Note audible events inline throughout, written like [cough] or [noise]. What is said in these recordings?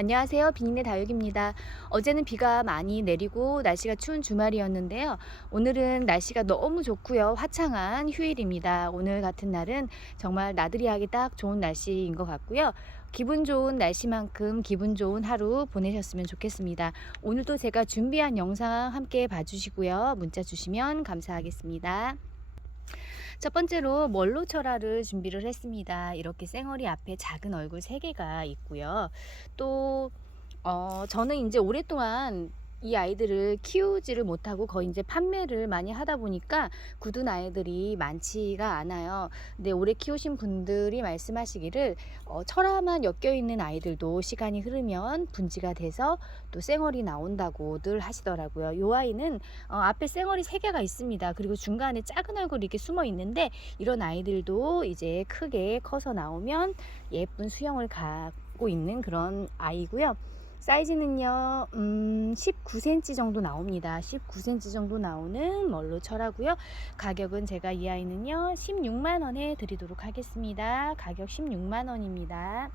안녕하세요. 비닌의 다육입니다. 어제는 비가 많이 내리고 날씨가 추운 주말이었는데요. 오늘은 날씨가 너무 좋고요. 화창한 휴일입니다. 오늘 같은 날은 정말 나들이 하기 딱 좋은 날씨인 것 같고요. 기분 좋은 날씨만큼 기분 좋은 하루 보내셨으면 좋겠습니다. 오늘도 제가 준비한 영상 함께 봐주시고요. 문자 주시면 감사하겠습니다. 첫 번째로 멀로 철화를 준비를 했습니다. 이렇게 쌩얼이 앞에 작은 얼굴 3개가 있고요. 또 어, 저는 이제 오랫동안 이 아이들을 키우지를 못하고 거의 이제 판매를 많이 하다 보니까 굳은 아이들이 많지가 않아요. 근데 오래 키우신 분들이 말씀하시기를 어, 철화만 엮여 있는 아이들도 시간이 흐르면 분지가 돼서 또 쌩얼이 나온다고들 하시더라고요. 이 아이는 어, 앞에 쌩얼이 세 개가 있습니다. 그리고 중간에 작은 얼굴이 이렇게 숨어 있는데 이런 아이들도 이제 크게 커서 나오면 예쁜 수영을 갖고 있는 그런 아이고요. 사이즈는요, 음, 19cm 정도 나옵니다. 19cm 정도 나오는 멀로 철하고요. 가격은 제가 이 아이는요, 16만원에 드리도록 하겠습니다. 가격 16만원입니다.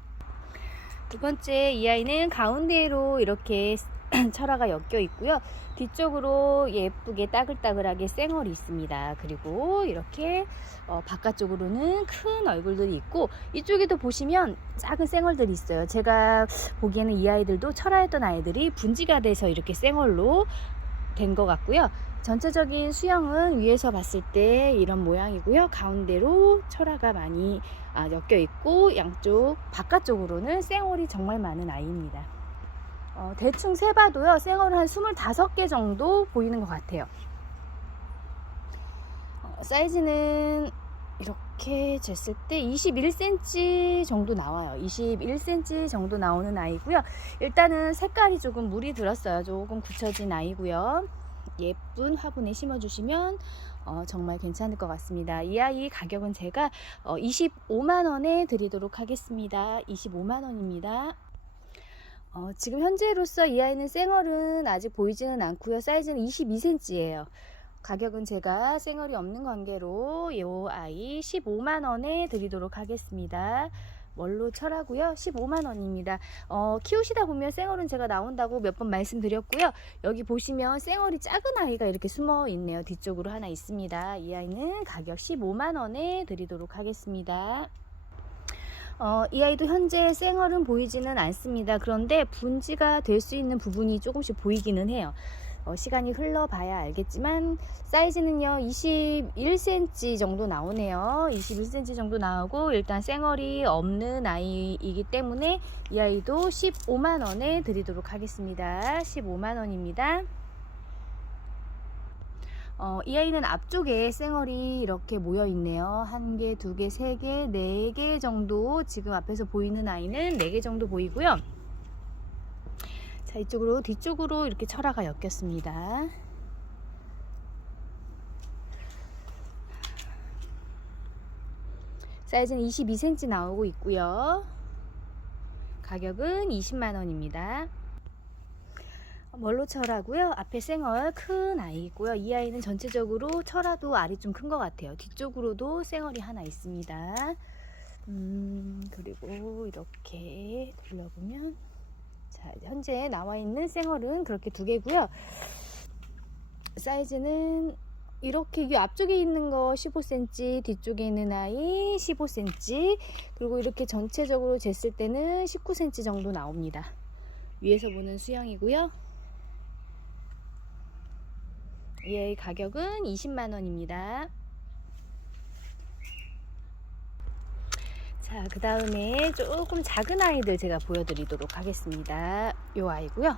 두 번째, 이 아이는 가운데로 이렇게 [clears throat] 철화가 엮여 있고요. 뒤쪽으로 예쁘게 따글따글하게 쌩얼이 있습니다. 그리고 이렇게 어, 바깥쪽으로는 큰 얼굴들이 있고 이쪽에도 보시면 작은 쌩얼들이 있어요. 제가 보기에는 이 아이들도 철화했던 아이들이 분지가 돼서 이렇게 쌩얼로 된 것 같고요. 전체적인 수영은 위에서 봤을 때 이런 모양이고요. 가운데로 철화가 많이 아, 엮여 있고 양쪽 바깥쪽으로는 쌩얼이 정말 많은 아이입니다. 어, 대충 세봐도요, 생얼은 한 25개 정도 보이는 것 같아요. 어, 사이즈는 이렇게 쟀을 때 21cm 정도 나와요. 21cm 정도 나오는 아이고요. 일단은 색깔이 조금 물이 들었어요. 조금 굳혀진 아이고요. 예쁜 화분에 심어주시면 어, 정말 괜찮을 것 같습니다. 이 아이 가격은 제가 어, 25만 원에 드리도록 하겠습니다. 25만 원입니다. 어, 지금 현재로서 이 아이는 쌩얼은 아직 보이지는 않고요. 사이즈는 22cm예요. 가격은 제가 쌩얼이 없는 관계로 이 아이 15만원에 드리도록 하겠습니다. 멀로 철하고요. 15만 원입니다. 어, 키우시다 보면 쌩얼은 제가 나온다고 몇 번 말씀드렸고요. 여기 보시면 쌩얼이 작은 아이가 이렇게 숨어 있네요. 뒤쪽으로 하나 있습니다. 이 아이는 가격 15만 원에 드리도록 하겠습니다. 어, 이 아이도 현재 쌩얼은 보이지는 않습니다. 그런데 분지가 될 수 있는 부분이 조금씩 보이기는 해요. 어, 시간이 흘러봐야 알겠지만 사이즈는요 21cm 정도 나오네요 21cm 정도 나오고 일단 쌩얼이 없는 아이이기 때문에 이 아이도 15만원에 드리도록 하겠습니다 15만원입니다 어, 이 아이는 앞쪽에 쌩얼이 이렇게 모여 있네요. 한 개, 두 개, 세 개, 네 개 정도 지금 앞에서 보이는 아이는 네 개 정도 보이고요. 자, 이쪽으로 뒤쪽으로 이렇게 철화가 엮였습니다. 사이즈는 22cm 나오고 있고요. 가격은 20만 원입니다. 멀로 철하고요. 앞에 쌩얼 큰 아이고요. 이 아이는 전체적으로 철화도 알이 좀 큰 것 같아요. 뒤쪽으로도 쌩얼이 하나 있습니다. 음, 그리고 이렇게 돌려보면 자, 현재 나와 있는 쌩얼은 그렇게 두 개고요. 사이즈는 이렇게 이 앞쪽에 있는 거 15cm, 뒤쪽에 있는 아이 15cm, 그리고 이렇게 전체적으로 쟀을 때는 19cm 정도 나옵니다. 위에서 보는 수영이고요. 이 아이 가격은 20만원입니다. 자, 그 다음에 조금 작은 아이들 제가 보여드리도록 하겠습니다. 요 아이고요.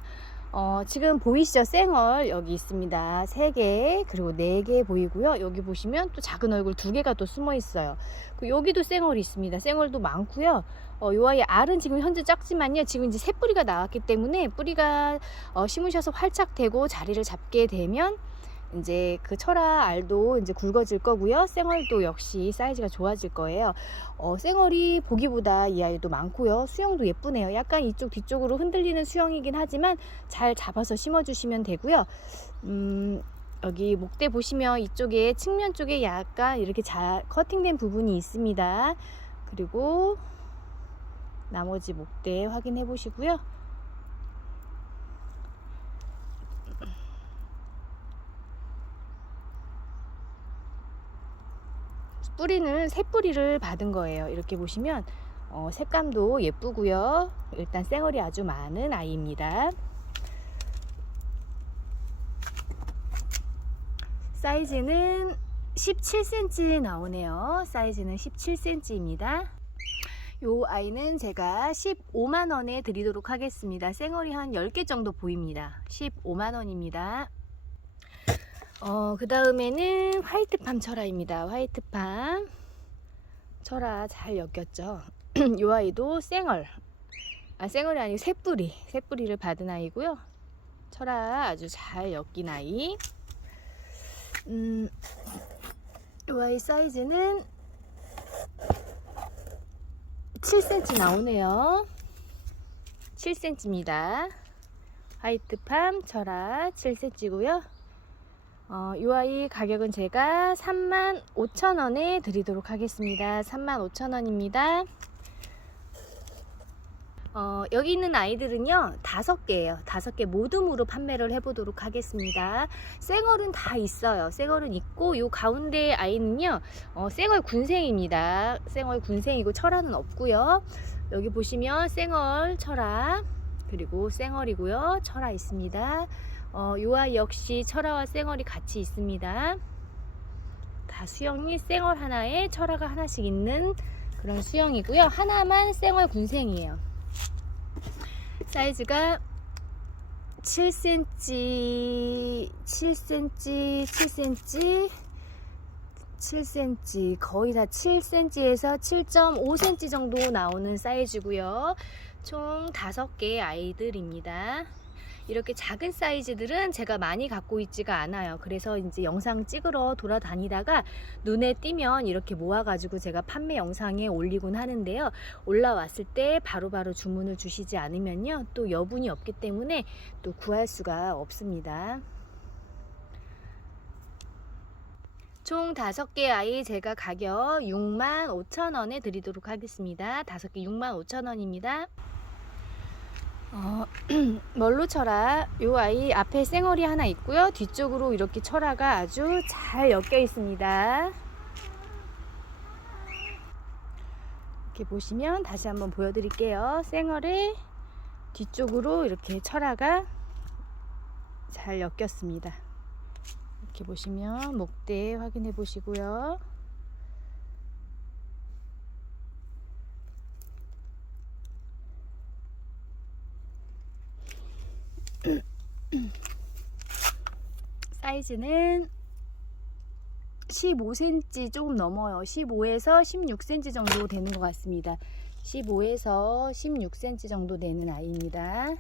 어, 지금 보이시죠? 쌩얼 여기 있습니다. 3개 그리고 4개 보이고요. 여기 보시면 또 작은 얼굴 2개가 또 숨어 있어요. 그 여기도 쌩얼이 있습니다. 쌩얼도 많고요. 어, 요 아이 알은 지금 현재 작지만요. 지금 이제 새 뿌리가 나왔기 때문에 뿌리가 어, 심으셔서 활착 되고 자리를 잡게 되면 이제 그 철화 알도 이제 굵어질 거고요. 쌩얼도 역시 사이즈가 좋아질 거예요. 어, 쌩얼이 보기보다 이 아이도 많고요. 수영도 예쁘네요. 약간 이쪽 뒤쪽으로 흔들리는 수영이긴 하지만 잘 잡아서 심어주시면 되고요. 음, 여기 목대 보시면 이쪽에 측면 쪽에 약간 이렇게 잘 커팅된 부분이 있습니다. 그리고 나머지 목대 확인해 보시고요. 뿌리는 새 뿌리를 받은 거예요. 이렇게 보시면 어, 색감도 예쁘고요. 일단 쌩얼이 아주 많은 아이입니다. 사이즈는 17cm 나오네요. 사이즈는 17cm입니다. 요 아이는 제가 15만 원에 드리도록 하겠습니다. 쌩얼이 한 10개 정도 보입니다. 15만 원입니다. 어, 그 다음에는 화이트팜 철화입니다. 화이트팜 철화 잘 엮였죠. [clears throat] 요 아이도 쌩얼. 아, 쌩얼이 아니고 새뿌리. 새뿌리를 받은 아이고요. 철화 아주 잘 엮인 아이. 음, 요 아이 사이즈는 7cm 나오네요. 7cm입니다. 화이트팜 철화 7cm고요. 어, 이 아이 가격은 제가 35,000원에 드리도록 하겠습니다. 35,000원입니다. 어, 여기 있는 아이들은요, 다섯 개예요. 다섯 개 모둠으로 판매를 해보도록 하겠습니다. 쌩얼은 다 있어요. 쌩얼은 있고, 요 가운데 아이는요, 어, 쌩얼 군생입니다. 쌩얼 군생이고, 철화는 없고요. 여기 보시면 쌩얼, 철화, 그리고 쌩얼이고요. 철화 있습니다. 어, 요 아이 역시 철화와 쌩얼이 같이 있습니다. 다 수영이 쌩얼 하나에 철화가 하나씩 있는 그런 수영이고요. 하나만 쌩얼 군생이에요. 사이즈가 7cm, 7cm, 7cm, 7cm, 거의 다 7cm에서 7.5cm 정도 나오는 사이즈고요. 총 5개 아이들입니다. 이렇게 작은 사이즈들은 제가 많이 갖고 있지가 않아요. 그래서 이제 영상 찍으러 돌아다니다가 눈에 띄면 이렇게 모아가지고 제가 판매 영상에 올리곤 하는데요. 올라왔을 때 바로바로 주문을 주시지 않으면요. 또 여분이 없기 때문에 또 구할 수가 없습니다. 총 5개 아이 제가 가격 6만 5천 원에 드리도록 하겠습니다. 5개 6만 5천 원입니다. 어, [clears throat] 멀로 철화 요 아이 앞에 쌩얼이 하나 있고요. 뒤쪽으로 이렇게 철화가 아주 잘 엮여 있습니다. 이렇게 보시면 다시 한번 보여드릴게요. 쌩얼의 뒤쪽으로 이렇게 철화가 잘 엮였습니다. 이렇게 보시면 목대 확인해 보시고요 사이즈는 15cm 조금 넘어요. 15에서 16cm 정도 되는 것 같습니다. 15에서 16cm 정도 되는 아이입니다.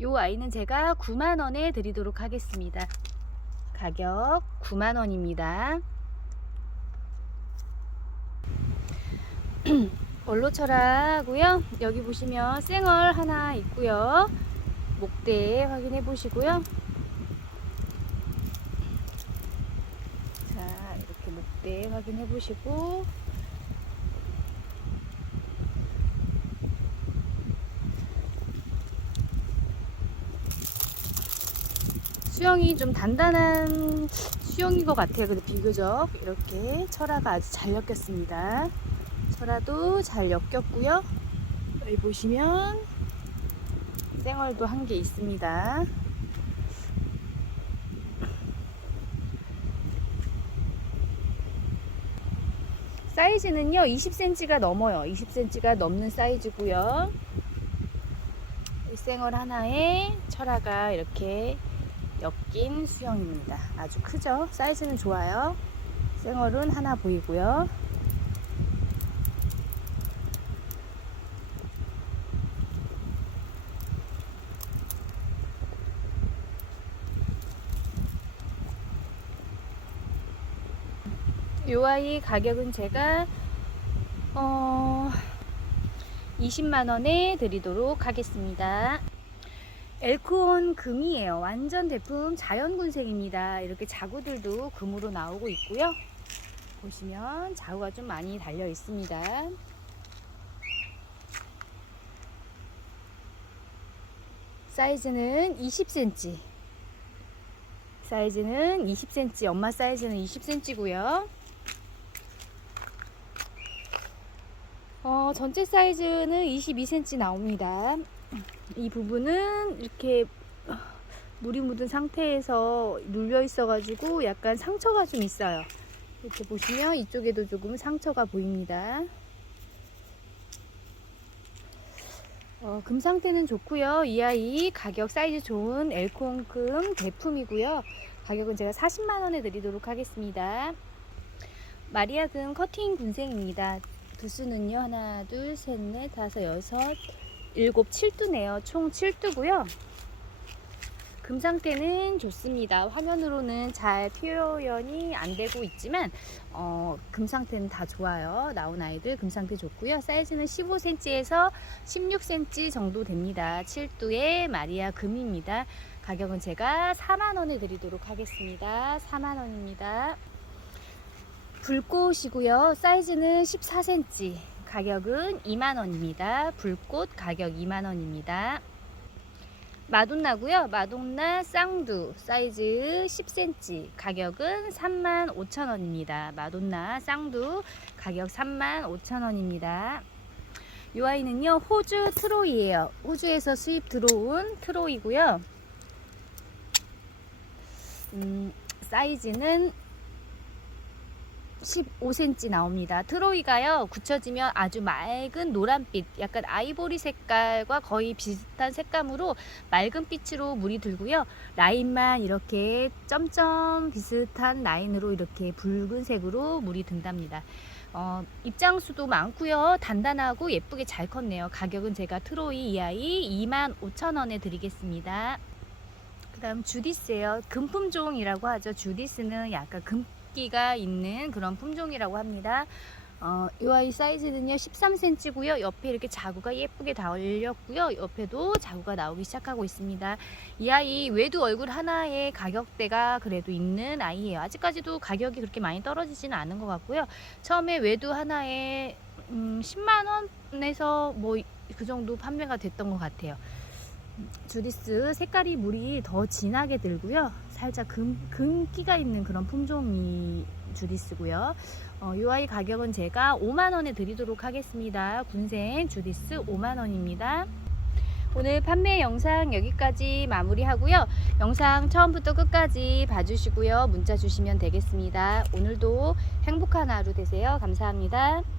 이 아이는 제가 9만원에 드리도록 하겠습니다. 가격 9만원입니다. [clears throat] 얼로철하고요. 여기 보시면 쌩얼 하나 있고요. 목대 확인해 보시고요. 자, 이렇게 목대 확인해 보시고 수영이 좀 단단한 수영인 것 같아요. 근데 비교적 이렇게 철화가 아주 잘 엮였습니다. 철화도 잘 엮였고요. 여기 보시면 쌩얼도 한 개 있습니다. 사이즈는요 20cm가 넘어요. 20cm가 넘는 사이즈고요. 쌩얼 하나에 철화가 이렇게 엮인 수영입니다. 아주 크죠? 사이즈는 좋아요. 쌩얼은 하나 보이고요 요 아이 가격은 제가 어 20만원에 드리도록 하겠습니다. 엘코온 금이에요. 완전 제품 자연군색입니다. 이렇게 자구들도 금으로 나오고 있고요. 보시면 자구가 좀 많이 달려 있습니다. 사이즈는 20cm 사이즈는 20cm, 엄마 사이즈는 20cm고요. 어, 전체 사이즈는 22cm 나옵니다. 이 부분은 이렇게 물이 묻은 상태에서 눌려 있어가지고 약간 상처가 좀 있어요. 이렇게 보시면 이쪽에도 조금 상처가 보입니다. 어, 금 상태는 좋고요. 이 아이 가격 사이즈 좋은 엘콩금 대품이고요. 가격은 제가 40만 원에 드리도록 하겠습니다. 마리아 금 커팅 군생입니다. 두수는요 하나, 둘, 셋, 넷, 다섯, 여섯, 일곱, 칠두네요. 총 7두고요. 금 상태는 좋습니다. 화면으로는 잘 표현이 안 되고 있지만 어, 금 상태는 다 좋아요. 나온 아이들 금 상태 좋고요. 사이즈는 15cm에서 16cm 정도 됩니다. 7두의 마리아 금입니다. 가격은 제가 4만 원에 드리도록 하겠습니다. 4만 원입니다. 불꽃이고요. 사이즈는 14cm. 가격은 2만 원입니다. 불꽃 가격 2만 원입니다. 마돈나고요. 마돈나 쌍두 사이즈 10cm. 가격은 3만 5천 원입니다. 마돈나 쌍두 가격 3만 5천 원입니다. 이 아이는요 호주 트로이예요. 호주에서 수입 들어온 트로이고요. 음, 사이즈는 15cm 나옵니다. 트로이가요, 굳혀지면 아주 맑은 노란빛, 약간 아이보리 색깔과 거의 비슷한 색감으로 맑은 빛으로 물이 들고요. 라인만 이렇게 점점 비슷한 라인으로 이렇게 붉은색으로 물이 든답니다. 어, 입장수도 많고요. 단단하고 예쁘게 잘 컸네요. 가격은 제가 트로이 이 아이 25,000원에 드리겠습니다. 그 다음 주디스예요. 금품종이라고 하죠. 주디스는 약간 금 기가 있는 그런 품종이라고 합니다. 어, 이 아이 사이즈는요 13cm고요. 옆에 이렇게 자구가 예쁘게 달렸고요. 옆에도 자구가 나오기 시작하고 있습니다. 이 아이 외두 얼굴 하나의 가격대가 그래도 있는 아이예요. 아직까지도 가격이 그렇게 많이 떨어지지는 않은 것 같고요. 처음에 외두 하나에 음, 10만 원에서 뭐 그 정도 판매가 됐던 것 같아요. 주디스 색깔이 물이 더 진하게 들고요. 살짝 금, 금기가 있는 그런 품종이 주디스고요. 어, 이 아이 가격은 제가 5만원에 드리도록 하겠습니다. 군생 주디스 5만원입니다. 오늘 판매 영상 여기까지 마무리하고요. 영상 처음부터 끝까지 봐주시고요. 문자 주시면 되겠습니다. 오늘도 행복한 하루 되세요. 감사합니다.